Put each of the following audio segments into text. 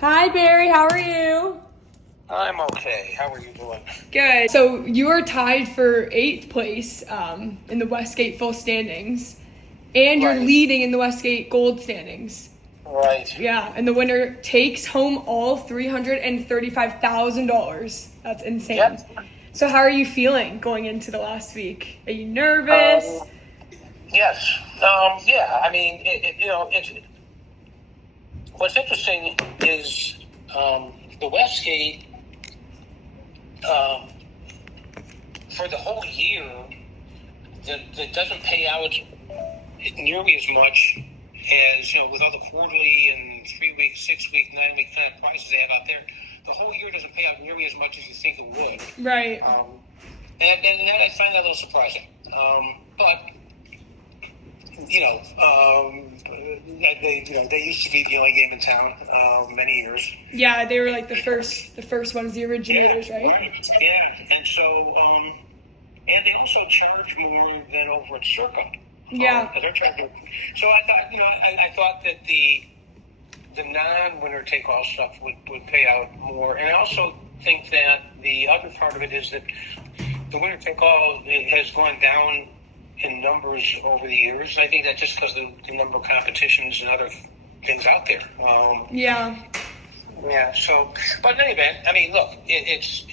Hi, Barry. How are you? I'm okay. How are you doing? Good. So you are tied for 8th place in the Westgate full standings, and you're Right. leading in the Westgate Gold standings. Right. Yeah, and the winner takes home all $335,000. That's insane. Yep. So how are you feeling going into the last week? Are you nervous? Yes. Yeah. I mean, what's interesting is the Westgate um, for the whole year that doesn't pay out nearly as much as with all the quarterly and 3-week, 6-week, 9-week kind of prizes they have out there. The whole year doesn't pay out nearly as much as you think it would. Right. And I find that a little surprising. But they used to be the only game in town many years. Yeah, they were like the first ones, the originators, right? Yeah, and so and they also charge more than over at Circa. Yeah. They're charging. So I thought, I thought that the non-winner take-all stuff would pay out more, and I also think that the other part of it is that the winner take-all has gone down in numbers over the years. I think that's just because of the number of competitions and other things out there. Yeah. Yeah. So, but in any event, I mean, look, it's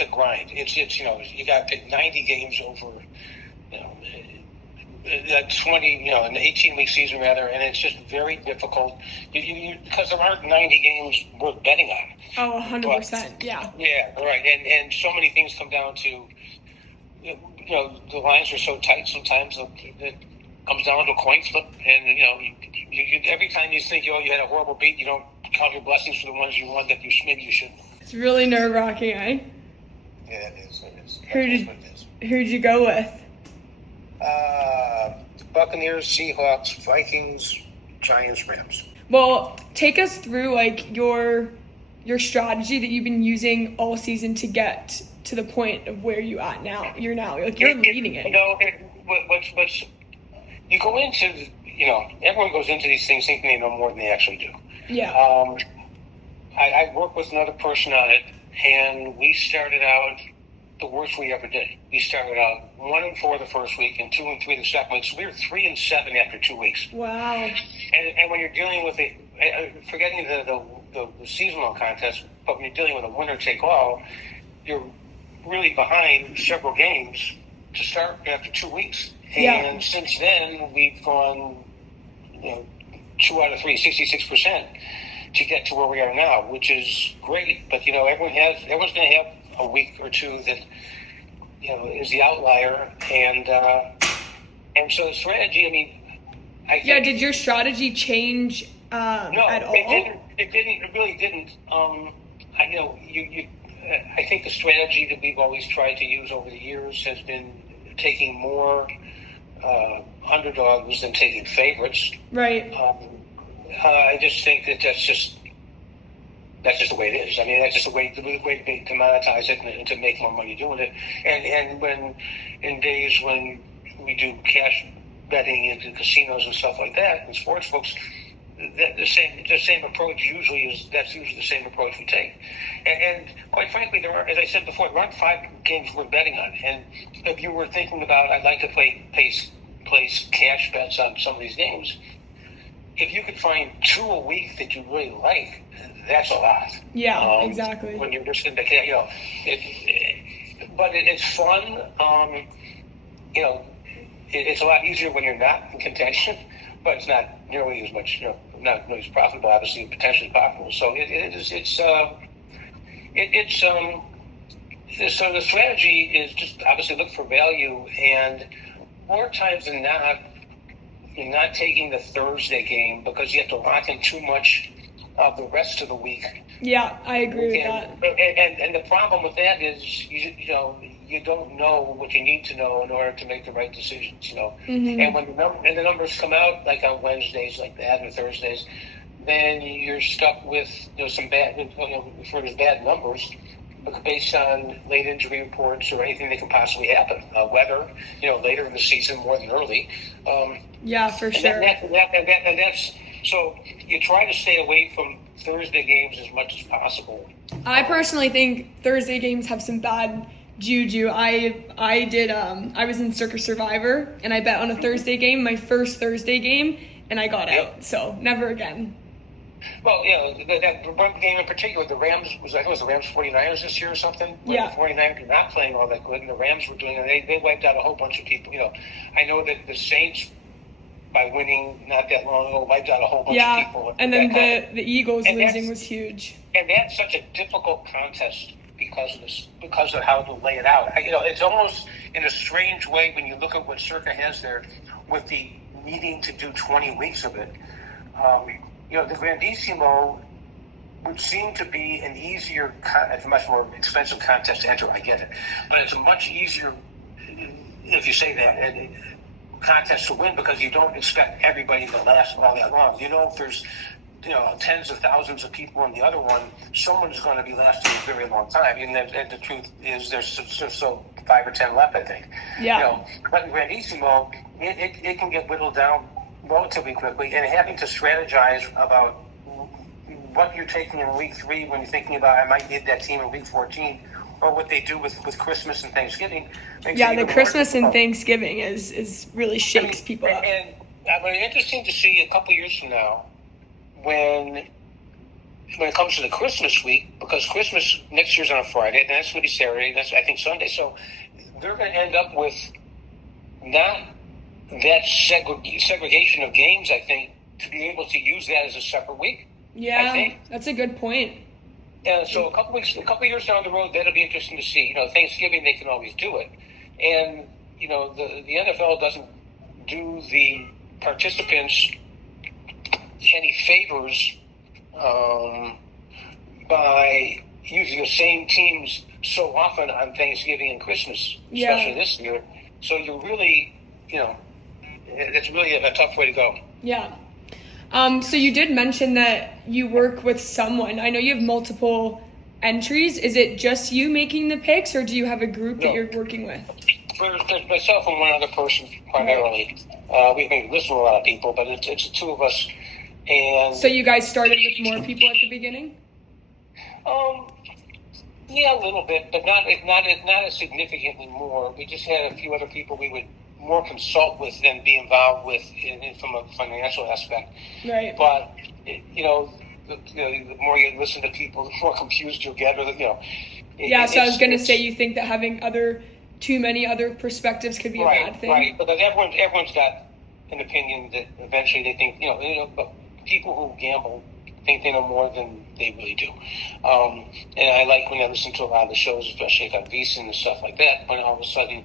a grind. It's you got to pick 90 games over, that 20, an 18-week season rather, and it's just very difficult. You because there aren't 90 games worth betting on. Oh, 100%. Yeah. Yeah. Right. And so many things come down to. The lines are so tight sometimes it comes down to a coin flip, and you every time you think you had a horrible beat, you don't count your blessings for the ones you won that maybe you shouldn't. It's really nerve-wracking, eh? Yeah, it is. Who'd you go with? Buccaneers, Seahawks, Vikings, Giants, Rams. Well, take us through like your strategy that you've been using all season to get to the point of where you're now leading it. What's you go into everyone goes into these things thinking they know more than they actually do. Yeah. I worked with another person on it, and we started out the worst we ever did. We started out 1-4 the first week and 2-3 the second week. So we were 3-7 after 2 weeks. Wow. And when you're dealing with forgetting the seasonal contest, but when you're dealing with a winner take all, you're really behind several games to start after 2 weeks. And since then, we've gone, 2 out of 3, 66% to get to where we are now, which is great. But everyone's going to have a week or two that is the outlier, and so the strategy. I mean, I think, did your strategy change at all? It didn't. It really didn't. I think the strategy that we've always tried to use over the years has been taking more underdogs than taking favorites. Right. I just think that's just the way it is. I mean, that's just the way to monetize it and to make more money doing it. And when in days when we do cash betting into casinos and stuff like that, and sports books, the same approach that's usually the same approach we take. And quite frankly, there are, as I said before, there aren't 5 games worth betting on. And if you were thinking about, I'd like to place cash bets on some of these games, if you could find 2 a week that you really like, that's a lot. Yeah, exactly. When you're just in the, but it's fun. It's a lot easier when you're not in contention, but it's not nearly as much, not nearly as profitable, obviously, potentially profitable. So so the strategy is just obviously look for value, and more times than not, you're not taking the Thursday game because you have to lock in too much of the rest of the week. Yeah, I agree with that. And the problem with that is you don't know what you need to know in order to make the right decisions. Mm-hmm. And when the numbers come out like on Wednesdays like that or Thursdays, then you're stuck with some bad bad numbers based on late injury reports or anything that can possibly happen. Weather, later in the season more than early. Yeah, for sure. And that's so you try to stay away from Thursday games as much as possible. I personally think Thursday games have some bad juju. I did I was in Circa Survivor and I bet on a Thursday game, my first Thursday game, and I got out. So never again. Well, that one game in particular, the Rams was the Rams 49ers this year or something. Yeah. The 49ers were not playing all that good, and the Rams were doing it. They wiped out a whole bunch of people. I know that the Saints, by winning not that long ago, wiped out a whole bunch of people. Yeah, and then the Eagles losing was huge. And that's such a difficult contest because of how to lay it out. It's almost in a strange way when you look at what Circa has there with the needing to do 20 weeks of it. The Grandissimo would seem to be an easier, it's a much more expensive contest to enter. I get it, but it's a much easier, if you say that, contest to win because you don't expect everybody to last all that long. If there's tens of thousands of people in the other one, someone's going to be lasting a very long time. And the truth is there's so 5 or 10 left, I think. Yeah. But in Grandissimo, it can get whittled down relatively quickly, and having to strategize about what you're taking in week 3 when you're thinking about I might need that team in week 14, or what they do with Christmas and Thanksgiving. Yeah, the Christmas and Thanksgiving is really shakes people up. And it's interesting to see a couple years from now when it comes to the Christmas week, because Christmas next year's on a Friday, and that's going to be Saturday, that's I think Sunday. So they're going to end up with not that segregation of games, I think, to be able to use that as a separate week. Yeah, that's a good point. And so a couple of years down the road, that'll be interesting to see. Thanksgiving, they can always do it. And, the NFL doesn't do the participants any favors by using the same teams so often on Thanksgiving and Christmas, especially this year. So you're really, it's really a tough way to go. Yeah. So you did mention that you work with someone. I know you have multiple entries. Is it just you making the picks, or do you have a group that you're working with? There's myself and one other person primarily. Right. We've been listening to a lot of people, but it's the two of us. And so you guys started with more people at the beginning? Yeah, a little bit, but not as significantly more. We just had a few other people we would more consult with than be involved with from a financial aspect. Right. But the more you listen to people, the more confused you'll get. So I was going to say, you think that having too many other perspectives could be a bad thing? Right, because everyone's got an opinion that eventually they think, but people who gamble think they know more than they really do. And I like when I listen to a lot of the shows, especially like VEASAN and stuff like that, when all of a sudden,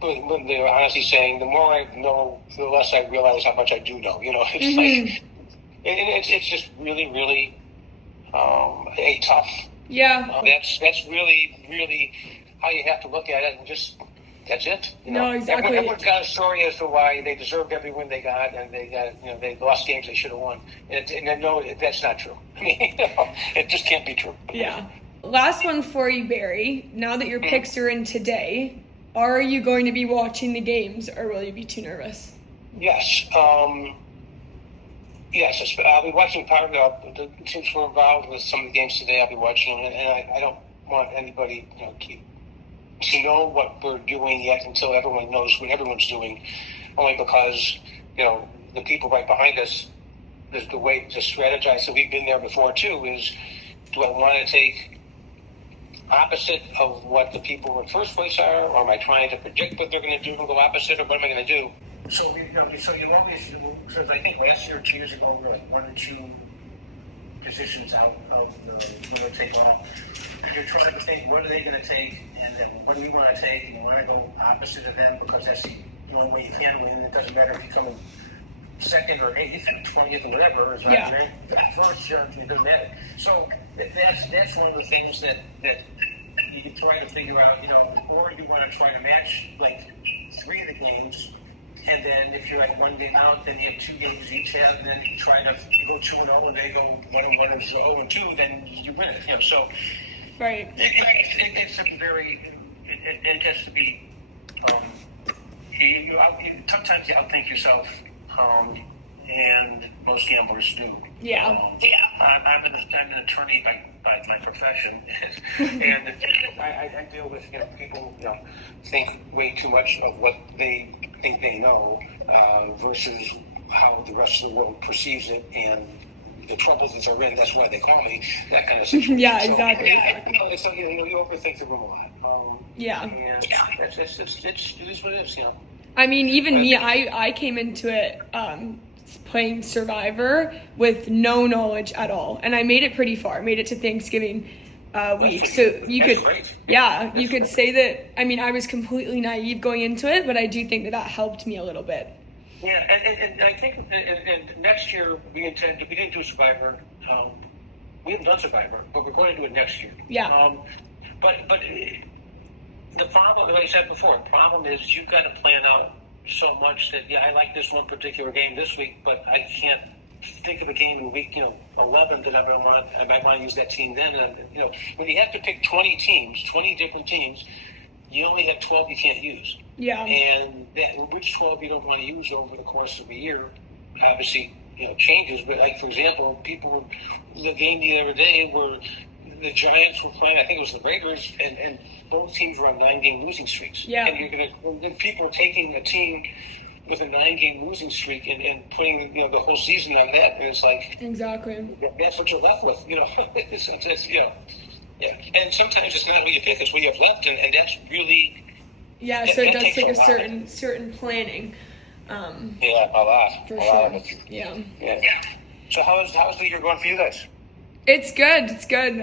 when they're honestly saying, the more I know, the less I realize how much I do know. It's like, it's just really, really a tough. Yeah. That's really, really how you have to look at it, and just that's it. No, exactly. Everyone's got a story as to why they deserved every win they got, and they got they lost games they should have won. And no, that's not true. I mean, it just can't be true. Yeah. Last one for you, Barry. Now that your picks are in today, are you going to be watching the games, or will you be too nervous? Yes. Yes, I'll be watching part of the since we're involved with some of the games today. I'll be watching, and I don't want anybody to know what we're doing yet until everyone knows what everyone's doing. Only because the people right behind us, the way to strategize. So we've been there before too. Is do I want to take opposite of what the people in first place are, or am I trying to predict what they're going to do and go opposite, or what am I going to do? So you always, because I think last year, 2 years ago, we were like 1 or 2 positions out of the winner take all. You're trying to think, what are they going to take, and then what do we want to take, and you want to go opposite of them, because that's the only way you can win. It doesn't matter if you come in second or 8th or 20th or whatever. It's not that first, it doesn't matter. So that's one of the things that you try to figure out, or you want to try to match like 3 of the games. And then if you're like 1 game out, then you have 2 games each have, and then you try to go 2-0, and they go 1-1 and 0-2, then you win it. So right. It's a very it has to be. Sometimes you outthink yourself, and most gamblers do. Yeah. I'm an attorney by my profession, and I deal with people think way too much of what they think they know versus how the rest of the world perceives it and the troubles that they're in. That's why they call me, that kind of situation. Yeah, So, exactly. It's like, you overthink the room a lot. Yeah. And it is what it is. I mean, even me, I came into it playing Survivor with no knowledge at all, and I made it pretty far. Made it to Thanksgiving week, so you could, you could say that. I mean, I was completely naive going into it, but I do think that helped me a little bit. Yeah, and I think and next year we didn't do Survivor. We haven't done Survivor, but we're going to do it next year. Yeah. But the problem, like I said before, the problem is you've got to plan out so much that I like this one particular game this week, but I can't think of a game in week 11 that I might want to use that team then. And when you have to pick 20 different teams, you only have 12 you can't use. Yeah. And which 12 you don't want to use over the course of a year, obviously, changes. But like, for example, the game the other day where the Giants were playing, I think it was the Raiders, and both teams were on 9-game losing streaks. Yeah. And people are taking a team with a 9-game losing streak and putting the whole season on that, and it's like exactly that's what you're left with. It's yeah. And sometimes it's not what you pick; it's what you have left, and that's really. Yeah, so it does take a certain planning. A lot. For a sure. lot of it. Yeah. So how's the year going for you guys? It's good.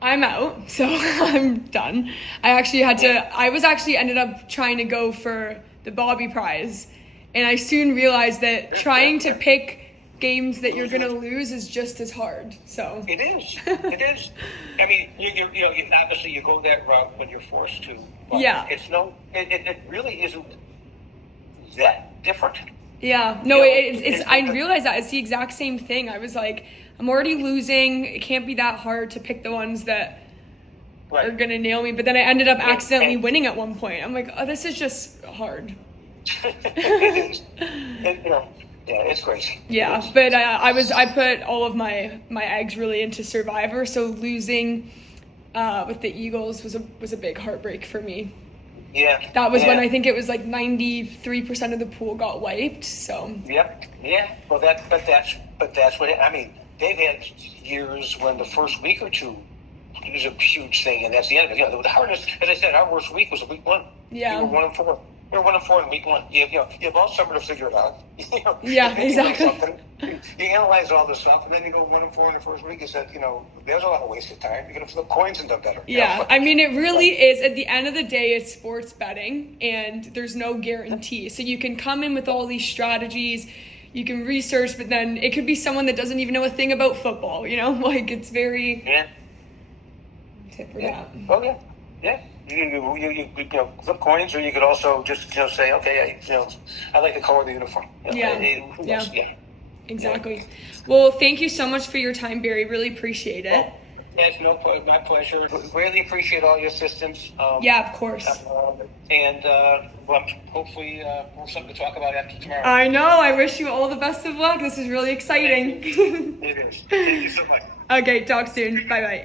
I'm out, so I'm done. I was actually ended up trying to go for the Bobby Prize, and I soon realized that trying to pick games that you're gonna lose is just as hard. So it is. I mean, you obviously you go that route when you're forced to. But it really isn't that different. Yeah, no, it's. I realized that it's the exact same thing. I was like, I'm already losing. It can't be that hard to pick the ones that are gonna nail me. But then I ended up accidentally winning at one point. I'm like, oh, this is just hard. It is. It's crazy. Yeah, but I put all of my eggs really into Survivor. So losing with the Eagles was a big heartbreak for me. Yeah. That was when I think it was like 93% of the pool got wiped. So. Yep. Yeah. Well, that's what I mean. They've had years when the first week or two is a huge thing, and that's the end of it. The hardest, as I said, our worst week was week 1. Yeah. We were 1-4. We were 1-4 in week 1. You have all summer to figure it out. Yeah, exactly. You analyze all this stuff, and then you go 1-4 in the first week. You said, there's a lot of wasted time. You're gonna flip coins and do better. Yeah, I mean, it really is. At the end of the day, it's sports betting, and there's no guarantee. So you can come in with all these strategies. You can research, but then it could be someone that doesn't even know a thing about football. Like it's very tip for that. Oh yeah. You flip coins, or you could also just say, okay, I like the color of the uniform. Exactly. Well, thank you so much for your time, Barry. Really appreciate it. It's my pleasure. Really appreciate all your assistance. Yeah, of course. And hopefully we'll have something to talk about after tomorrow. I know. I wish you all the best of luck. This is really exciting. It is. Thank you so much. Okay, talk soon. Bye-bye.